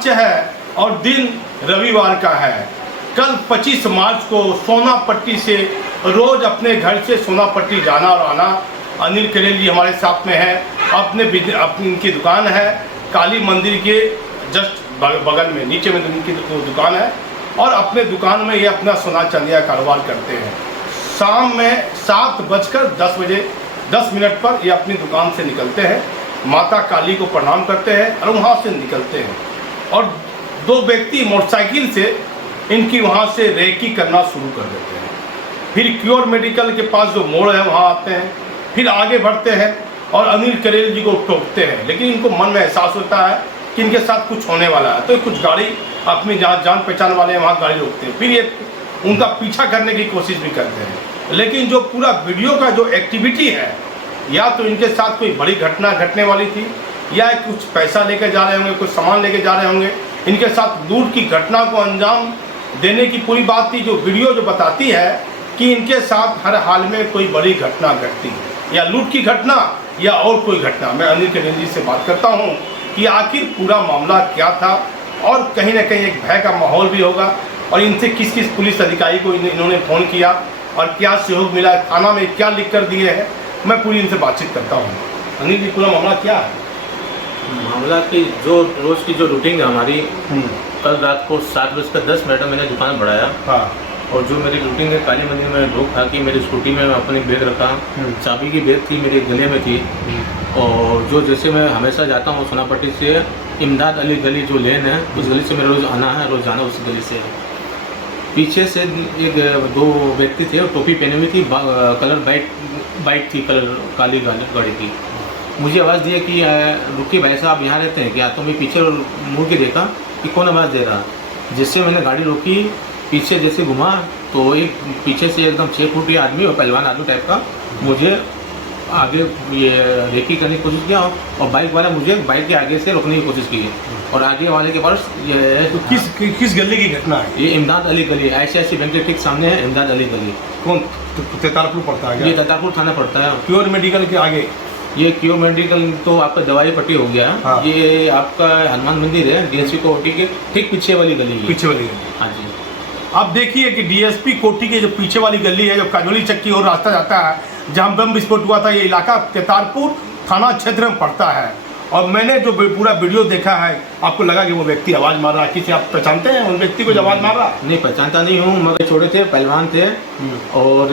मार्च है और दिन रविवार का है। कल 25 मार्च को सोनापट्टी से रोज अपने घर से सोनापट्टी जाना और आना अनिल करेल जी हमारे साथ में है। अपनी इनकी दुकान है काली मंदिर के जस्ट बगल में, नीचे में इनकी दुकान है और अपने दुकान में ये अपना सोना चांदी का कारोबार करते हैं। शाम में 7:10 पर ये अपनी दुकान से निकलते हैं, माता काली को प्रणाम करते हैं और वहाँ से निकलते हैं। और 2 व्यक्ति मोटरसाइकिल से इनकी वहाँ से रेकी करना शुरू कर देते हैं। फिर क्योर मेडिकल के पास जो मोड़ है वहाँ आते हैं, फिर आगे बढ़ते हैं और अनिल करेल जी को टोकते हैं। लेकिन इनको मन में एहसास होता है कि इनके साथ कुछ होने वाला है, तो कुछ गाड़ी अपनी जहाँ जान पहचान वाले हैं वहाँ गाड़ी रोकते हैं। फिर ये उनका पीछा करने की कोशिश भी करते हैं। लेकिन जो पूरा वीडियो का जो एक्टिविटी है, या तो इनके साथ कोई बड़ी घटना घटने वाली थी, या कुछ पैसा लेकर जा रहे होंगे, कुछ सामान लेकर जा रहे होंगे। इनके साथ लूट की घटना को अंजाम देने की पूरी बात थी। जो वीडियो जो बताती है कि इनके साथ हर हाल में कोई बड़ी घटना घटती है, या लूट की घटना या और कोई घटना। मैं अनिल करेल जी से बात करता हूँ कि आखिर पूरा मामला क्या था, और कहीं ना कहीं एक भय का माहौल भी होगा। और इनसे किस किस पुलिस अधिकारी को इन्होंने फ़ोन किया और क्या सहयोग मिला, थाना में क्या लिख कर दिए हैं, मैं पूरी इनसे बातचीत करता हूँ। अनिल जी, पूरा मामला क्या है? मामला की जो रोज़ की जो रूटीन है हमारी, कल रात को 7:10 मैंने दुकान बढ़ाया। हाँ। और जो मेरी रूटीन है, काली मंदिर में लोग था कि मेरी स्कूटी में अपनी बैग रखा, चाबी की बैग थी मेरे गले में थी। और जो जैसे मैं हमेशा जाता हूँ सोनापट्टी से इमदाद अली गली जो लेन है, उस गली से मेरा रोज़ आना है, रोज़ जाना उस गली से है। पीछे से 2 व्यक्ति थे, टोपी पहनी हुई थी, कलर बाइक थी, कलर काली गाड़ी की। मुझे आवाज़ दिया कि रुकिए भाई साहब, यहाँ रहते हैं क्या? तो मैं पीछे मुड़ के देखा कि कौन आवाज़ दे रहा। जिससे मैंने गाड़ी रोकी, पीछे जैसे घुमा तो एक पीछे से एकदम 6 फुट आदमी और पहलवान आदमी टाइप का मुझे आगे ये रेकी करने की कोशिश किया, और बाइक वाला मुझे बाइक के आगे से रोकने की कोशिश की। और आगे वाले के पास ये तो किस गली की घटना है? ये इमदाद अली गली, ICICI बैंक के ठीक सामने है इमदाद अली गली। कौन? तेतालपुर पड़ता है? ये तेतालपुर थाना पड़ता है। क्योर मेडिकल के आगे? ये क्योर मेडिकल तो आपका दवाई पट्टी हो गया। हाँ। ये आपका हनुमान मंदिर है, DSP कोठी के ठीक पीछे वाली गली है। पीछे वाली गली? हाँ जी। आप देखिए कि DSP कोठी के जो पीछे वाली गली है, जो काजोली चक्की और रास्ता जाता है जहाँ बम विस्फोट हुआ था, ये इलाका तेतालपुर थाना क्षेत्र में पड़ता है। और मैंने जो पूरा वीडियो देखा है, आपको लगा कि वो व्यक्ति आवाज़ मार रहा है, किसी आप पहचानते हैं उन व्यक्ति को जो आवाज़ मार रहा? नहीं, पहचानता नहीं हूँ, मगर छोटे थे, पहलवान थे। और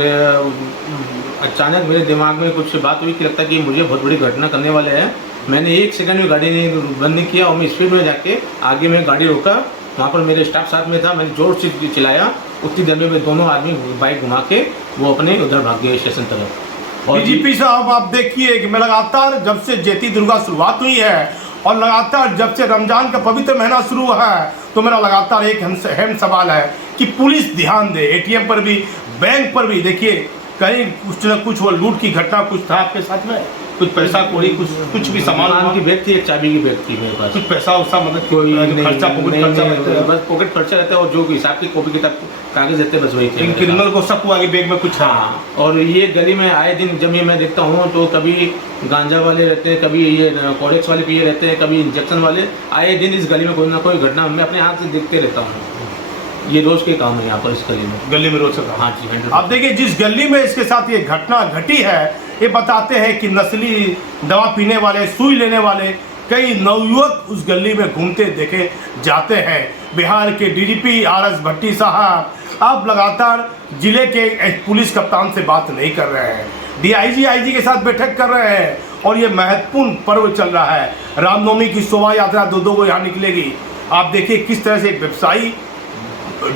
अचानक मेरे दिमाग में कुछ बात हुई कि लगता है कि मुझे बहुत बड़ी घटना करने वाले हैं। मैंने 1 सेकंड में गाड़ी नहीं बंद नहीं किया और मैं स्पीड में जाके आगे में गाड़ी रोका। वहाँ पर मेरे स्टाफ साथ में था, मैंने जोर से चिल्लाया। उतनी देर में दोनों आदमी बाइक घुमा के वो अपने उधर भाग गए स्टेशन तरफ। और DGP साहब, आप देखिए कि मैं लगातार जब से जेती दुर्गा शुरुआत हुई है और लगातार जब से रमजान का पवित्र महीना शुरू हुआ है, तो मेरा लगातार एक अहम सवाल है कि पुलिस ध्यान दे, ATM पर भी, बैंक पर भी। देखिए कहीं कुछ न कुछ वो लूट की घटना कुछ था आपके साथ में? कुछ पैसा कोई कुछ भी सामान की बैग थी, एक चाबी की बैग थी मेरे पास। कुछ पैसा उसका मतलब कोई खर्चा, पॉकेट खर्चा रहता है? बस पॉकेट खर्चा रहता है, और जो हिसाब की कॉपी किताब कागज देते बस वही थे। क्रिमिनल को शक हुआ कि बैग में कुछ। हाँ। और ये गली में आए दिन जब ये मैं देखता हूँ तो कभी गांजा वाले रहते हैं, कभी ये कोडेक्स वाले पिए रहते हैं, कभी इंजेक्शन वाले। आए दिन इस गली में कोई ना कोई घटना मैं अपने हाथ से देखते रहता हूँ। ये रोज के काम है यहाँ पर, इस गली में रोज का। हाँ जी। आप देखिए जिस गली में इसके साथ ये घटना घटी है, ये बताते हैं कि नस्ली दवा पीने वाले, सुई लेने वाले कई नवयुवक उस गली में घूमते देखे जाते हैं। बिहार के DGP RS भट्टी साहब अब लगातार जिले के पुलिस कप्तान से बात नहीं कर रहे हैं, DIG IG के साथ बैठक कर रहे हैं। और ये महत्वपूर्ण पर्व चल रहा है, रामनवमी की शोभा यात्रा 2 को यहाँ निकलेगी। आप देखिए किस तरह से एक व्यवसायी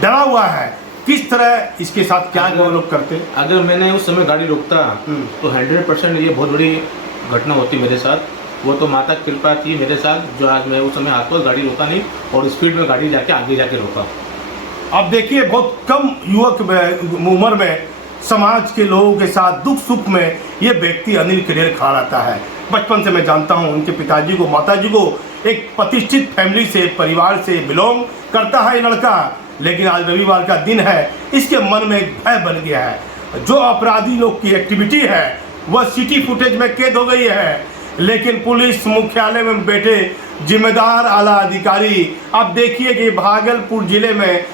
डरा हुआ है, किस तरह इसके साथ क्या लोग करते। अगर मैंने उस समय गाड़ी रोकता तो 100% ये बहुत बड़ी घटना होती मेरे साथ। वो तो माता की कृपा थी मेरे साथ, जो आज मैं उस समय हाथ पर गाड़ी रोका नहीं और स्पीड में गाड़ी जाके आगे जाके रोका। अब देखिए बहुत कम युवक उम्र में समाज के लोगों के साथ दुख सुख में ये व्यक्ति अनिल करेल खड़ा रहता है। बचपन से मैं जानता हूँ उनके पिताजी को, माताजी को, एक प्रतिष्ठित फैमिली से, परिवार से बिलोंग करता है ये लड़का। लेकिन आज रविवार का दिन है, इसके मन में एक भय बन गया है। जो अपराधी लोग की एक्टिविटी है वह सिटी फुटेज में कैद हो गई है। लेकिन पुलिस मुख्यालय में बैठे जिम्मेदार आला अधिकारी अब देखिए कि भागलपुर जिले में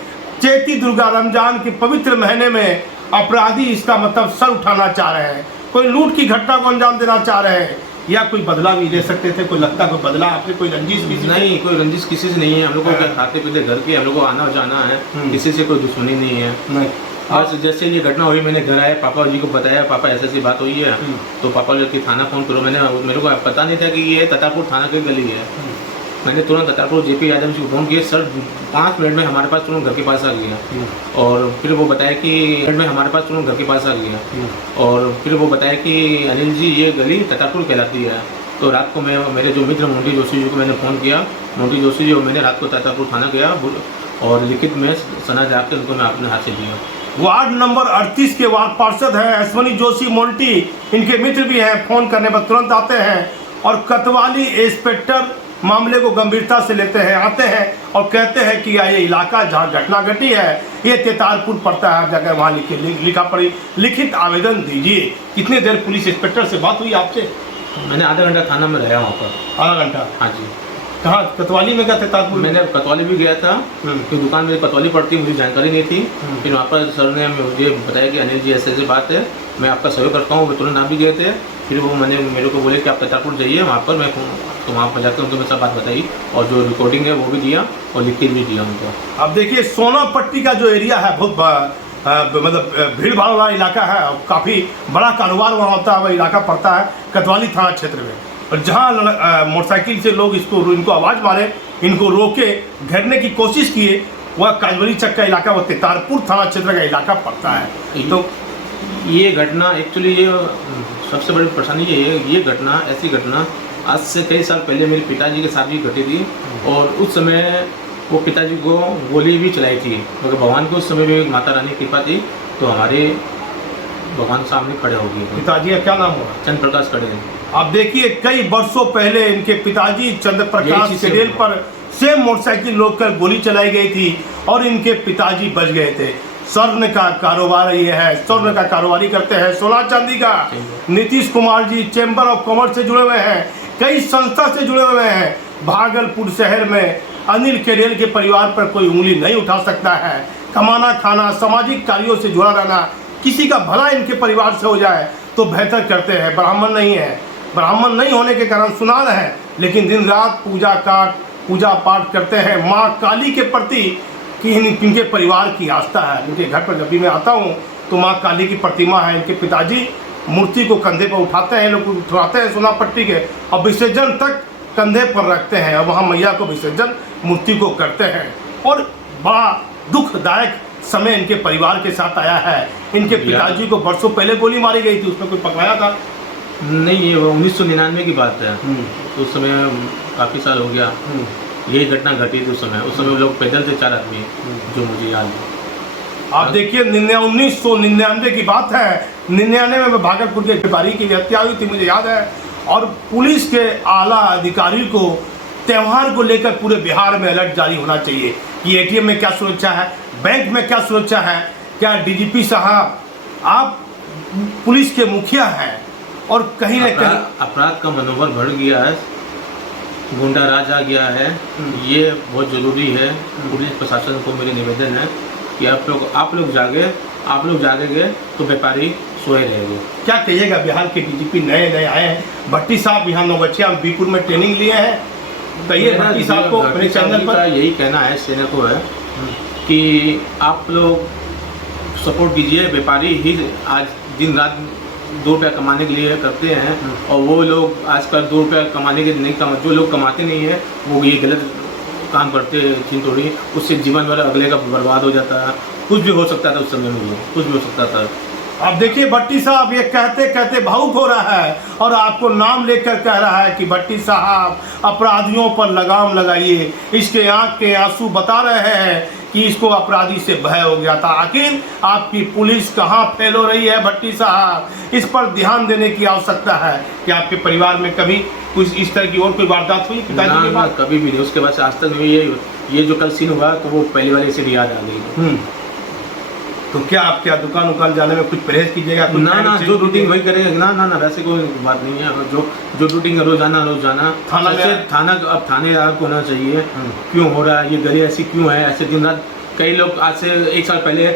चैती दुर्गा रमजान के पवित्र महीने में अपराधी इसका मतलब सर उठाना चाह रहे हैं, कोई लूट की घटना को अंजाम देना चाह रहे हैं, या कोई बदला भी ले सकते थे। कोई लगता कोई बदला आपने, कोई रंजिश किसी नहीं, कोई रंजिश किसी से नहीं है। हम लोग को क्या खाते पीते घर के, हम लोग को आना जाना है, किसी से कोई दुश्मनी नहीं है। बस जैसे ये घटना हुई, मैंने घर आए, पापा जी को बताया, पापा ऐसी बात हुई है, तो पापा लोग कि थाना फ़ोन करो। मेरे को पता नहीं था कि ये ततापुर थाना की गली है। मैंने तुरंत ततापुर जेपी यादव जी को फ़ोन किया, सर 5 मिनट में हमारे पास तुरंत घर के पास आ गया। और फिर वो बताया कि हमारे पास तुरंत घर के पास आ गया। और फिर वो बताया कि अनिल जी ये गली ततापुर कहलाती है। तो रात को मैं मेरे जो मित्र मोंटी जोशी जी को मैंने फ़ोन किया, मोंटी जोशी जी, और मैंने रात को ततापुर थाना गया और लिखित में सना जाकर उनको मैं अपने हाथ से दिया। वार्ड नंबर 38 के वार्ड पार्षद हैं अश्वनी जोशी मोंटी, इनके मित्र भी हैं, फोन करने पर तुरंत आते हैं और कोतवाली इंस्पेक्टर मामले को गंभीरता से लेते हैं, आते हैं और कहते हैं कि ये इलाका जहाँ घटना घटी है ये तेतारपुर पड़ता है, जगह वहाँ लिखा पड़ी, लिखित आवेदन दीजिए। कितनी देर पुलिस इंस्पेक्टर से बात हुई आपसे? मैंने आधा घंटा थाना में रहा वहाँ पर। आधा घंटा? हाँ जी। कहाँ, कोतवाली में गया तेतारपुर? मैंने कोतवाली भी गया था, क्योंकि दुकान मेरी कोतवाली पड़ती, मुझे जानकारी नहीं थी। फिर वहाँ पर सर ने मुझे बताया कि अनिल जी ऐसी बात है, मैं आपका सहयोग करता हूँ। वो तुरंत आप भी गए थे। फिर वो मेरे को बोले कि आप तेतारपुर जाइए, वहाँ पर मैं तो वहाँ पर जाकर उनको मैं सब बात बताई और जो रिकॉर्डिंग है वो भी दिया और लिखित भी दिया उनको। अब देखिए सोनापट्टी का जो एरिया है बहुत मतलब भीड़ भाड़ वाला इलाका है, काफ़ी बड़ा कारोबार वहाँ होता है, वह इलाका पड़ता है कोतवाली थाना क्षेत्र में। और जहाँ मोटरसाइकिल से लोग इनको आवाज़ मारे, इनको रोके, घेरने की कोशिश किए, वह काजवली चक का इलाका, वह तेतारपुर थाना क्षेत्र का इलाका पड़ता है। तो ये घटना एक्चुअली ये सबसे बड़ी परेशानी ये है, ये घटना ऐसी घटना आज से कई साल पहले मेरे पिताजी के साथ भी घटी थी। और उस समय वो पिताजी को गोली भी चलाई थी, मगर भगवान को उस समय भी माता रानी की कृपा थी, तो हमारे भगवान सामने खड़े हो गए। पिताजी का क्या नाम हुआ? चंद्र प्रकाश खड़े। आप देखिए कई वर्षों पहले इनके पिताजी चंद्र प्रकाश केडेल पर सेम मोटरसाइकिल रोककर गोली चलाई गई थी और इनके पिताजी बच गए थे। स्वर्ण का कारोबार ये है, स्वर्ण का कारोबारी करते हैं, सोना चांदी का। Nitish Kumar ji chamber of commerce से जुड़े हुए हैं, कई संस्था से जुड़े हुए हैं। भागलपुर शहर में अनिल केडेल के परिवार पर कोई उंगली नहीं उठा सकता है। कमाना खाना, सामाजिक कार्यों से जुड़ा रहना, किसी का भला इनके परिवार से हो जाए तो बेहतर करते हैं। ब्राह्मण नहीं है, ब्राह्मण नहीं होने के कारण सुनार हैं, लेकिन दिन रात पूजा पाठ करते हैं। माँ काली के प्रति कि इनके परिवार की आस्था है। इनके घर पर जब भी मैं आता हूँ तो माँ काली की प्रतिमा है। इनके पिताजी मूर्ति को कंधे पर उठाते हैं, लोग उठाते हैं सोनापट्टी के, और विसर्जन तक कंधे पर रखते हैं और वहाँ मैया को विसर्जन मूर्ति को करते हैं। और बड़ा दुखदायक समय इनके परिवार के साथ आया है। इनके पिताजी को वर्षों पहले गोली मारी गई थी, उसमें कोई पकड़ाया था? नहीं, ये 1999 की बात है। उस समय काफ़ी साल हो गया, यही घटना घटी थी उस समय लोग पैदल थे 4 आदमी, जो मुझे याद है। आप देखिए 1999 की बात है। 99 में भागलपुर के व्यापारी की हत्या हुई थी, मुझे याद है। और पुलिस के आला अधिकारी को त्यौहार को लेकर पूरे बिहार में अलर्ट जारी होना चाहिए कि एटीएम में क्या सुरक्षा है, बैंक में क्या सुरक्षा है। क्या डीजीपी साहब आप पुलिस के मुखिया हैं और कहीं न कहीं अपराध का मनोबल बढ़ गया है, गुंडा राज आ गया है। ये बहुत ज़रूरी है। पुलिस प्रशासन को मेरे निवेदन है कि आप लोग जागेंगे तो व्यापारी सोए रहेंगे। क्या कहिएगा? बिहार के डीजीपी नए आए हैं, भट्टी साहब यहाँ नौगछिया बीपुर में ट्रेनिंग लिए हैं। कहिए भट्टी साहब को मेरे चैनल पर। यही कहना है सेना को है कि आप लोग सपोर्ट कीजिए। व्यापारी ही आज दिन रात 2 रुपया कमाने के लिए करते हैं, और वो लोग आजकल 2 रुपया कमाने के नहीं जो लोग कमाते नहीं है वो ये गलत काम करते हैं थोड़ी, उससे जीवन भर अगले का बर्बाद हो जाता है। कुछ भी हो सकता था उस समय में, कुछ भी हो सकता था। अब देखिए भट्टी साहब ये कहते कहते भावुक हो रहा है और आपको नाम लेकर कह रहा है कि भट्टी साहब अपराधियों पर लगाम लगाइए। इसके आंख के आंसू बता रहे हैं कि इसको अपराधी से भय हो गया था। आखिर आपकी पुलिस कहाँ फेल हो रही है भट्टी साहब? इस पर ध्यान देने की आवश्यकता है कि आपके परिवार में कभी कुछ इस तरह की और कोई वारदात हुई पिताजी के बाद? कभी भी नहीं, उसके बाद से आज तक नहीं। ये जो कल सीन हुआ तो वो पहली बार इसे याद आ गई। तो क्या आप क्या दुकान जाने में कुछ परहेज कीजिएगा? कुछ ना टाइम जो चेंज रूटीन वही कीजिएगा? करेंगे। ना वैसे कोई बात नहीं है। जो रूटीन रोजाना थाना सबसे में- थाना अब थानेदार को होना चाहिए। क्यों हो रहा है ये गली ऐसी, क्यों है ऐसे दिन रात? कई लोग आज से 1 साल पहले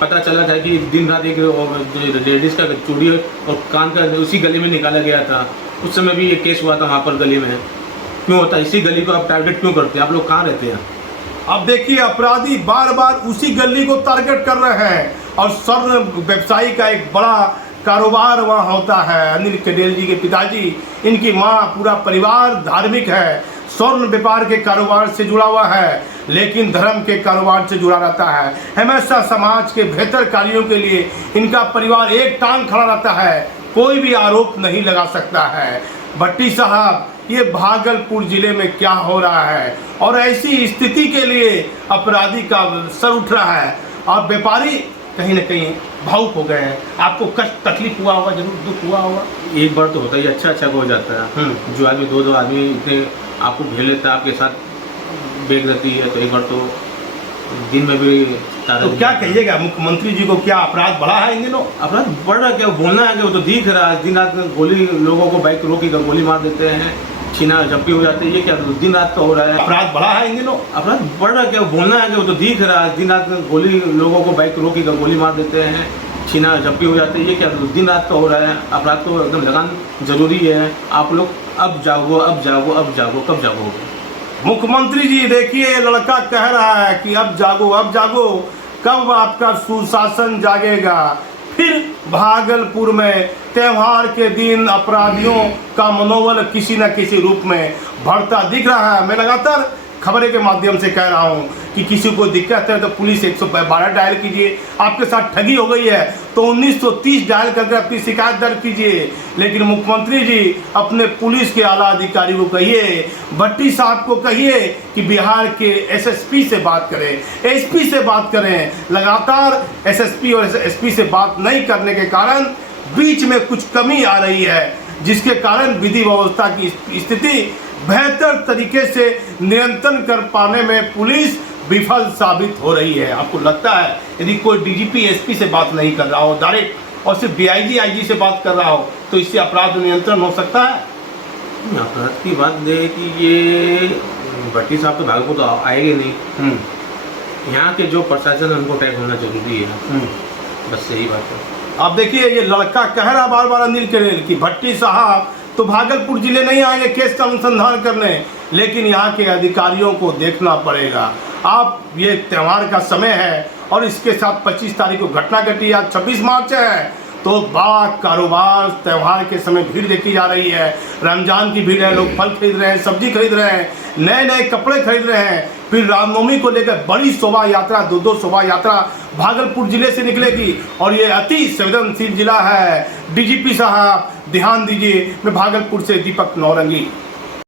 पता चला था कि दिन रात एक लेडीज का चूड़ी और कान का उसी गली में निकाला गया था। उस समय भी ये केस हुआ था वहाँ पर गली में। क्यों होता है? इसी गली को आप टारगेट क्यों करते हैं? आप लोग कहाँ रहते हैं? अब देखिए, अपराधी बार बार उसी गली को टारगेट कर रहे हैं और स्वर्ण व्यवसायी का एक बड़ा कारोबार वहाँ होता है। अनिल कडेल जी के पिताजी, इनकी माँ, पूरा परिवार धार्मिक है, स्वर्ण व्यापार के कारोबार से जुड़ा हुआ है, लेकिन धर्म के कारोबार से जुड़ा रहता है। हमेशा समाज के बेहतर कार्यों के लिए इनका परिवार एक टांग खड़ा रहता है, कोई भी आरोप नहीं लगा सकता है। भट्टी साहब, ये भागलपुर जिले में क्या हो रहा है? और ऐसी स्थिति के लिए अपराधी का सर उठ रहा है और व्यापारी कहीं ना कहीं भावुक हो गए हैं। आपको कष्ट तकलीफ हुआ होगा, जरूर दुख हुआ होगा। एक बार तो होता है, अच्छा हो जाता है। जो आदमी दो आदमी इतने आपको घेर लेता है, आपके साथ बेग रहती है, तो एक बार तो दिन में भी तो क्या कहिएगा मुख्यमंत्री जी को? क्या अपराध बढ़ा है इन दिनों? अपराध बढ़ रहा है, क्या बोलना है? कि वो तो दिख रहा है। दिन रात गोली, लोगों को बाइक रोकी कर गोली मार देते हैं, छीना झपटी हो जाती है। ये क्या दिन रात तो हो रहा है? अपराध बढ़ा है इन दिनों? अपराध बढ़ रहा है, क्या बोलना है? कि वो तो दिख रहा है। दिन रात गोली, लोगों को बाइक रोकी कर गोली मार देते हैं, छीना झपटी हो जाती है। ये क्या दिन रात तो हो रहा है? अपराध तो एकदम लगान जरूरी है। आप लोग अब जागो, कब जागोगे? मुख्यमंत्री जी देखिए, ये लड़का कह रहा है कि अब जागो, कब आपका सुशासन जागेगा? फिर भागलपुर में त्योहार के दिन अपराधियों का मनोबल किसी न किसी रूप में बढ़ता दिख रहा है। मैं लगातार खबरें के माध्यम से कह रहा हूं कि किसी को दिक्कत है तो पुलिस 112 डायल कीजिए। आपके साथ ठगी हो गई है तो 1930 डायल करके अपनी शिकायत दर्ज कीजिए। लेकिन मुख्यमंत्री जी अपने पुलिस के आला अधिकारी को कहिए, भट्टी साहब को कहिए कि बिहार के एसएसपी से बात करें, एसपी से बात करें। लगातार एसएसपी और एसपी से बात नहीं करने के कारण बीच में कुछ कमी आ रही है, जिसके कारण विधि व्यवस्था की स्थिति बेहतर तरीके से नियंत्रण कर पाने में पुलिस विफल साबित हो रही है। आपको लगता है यदि कोई डीजीपी एसपी से बात नहीं कर रहा हो डायरेक्ट और सिर्फ डीआईजी आईजी से बात कर रहा हो तो इससे अपराध नियंत्रण हो सकता है? अपराध की बात है कि ये भट्टी साहब तो भागलपुर तो आएंगे नहीं। यहाँ के जो प्रशासन है उनको टैग होना जरूरी है। बस यही बात है। आप देखिए, ये लड़का कह रहा बार बार अनिल करेल कि भट्टी साहब तो भागलपुर जिले नहीं आएंगे केस का अनुसंधान करने, लेकिन यहाँ के अधिकारियों को देखना पड़ेगा। आप ये त्यौहार का समय है और इसके साथ 25 तारीख को घटना घटी, आज 26 मार्च है, तो बड़ा कारोबार त्यौहार के समय भीड़ देखी जा रही है। रमजान की भीड़ है, लोग फल खरीद रहे हैं, सब्जी खरीद रहे हैं, नए कपड़े खरीद रहे हैं। फिर रामनवमी को लेकर बड़ी शोभा यात्रा, दो शोभा यात्रा भागलपुर जिले से निकलेगी और ये अति संवेदनशील जिला है। डीजीपी साहब ध्यान दीजिए। मैं भागलपुर से दीपक नौरंगी।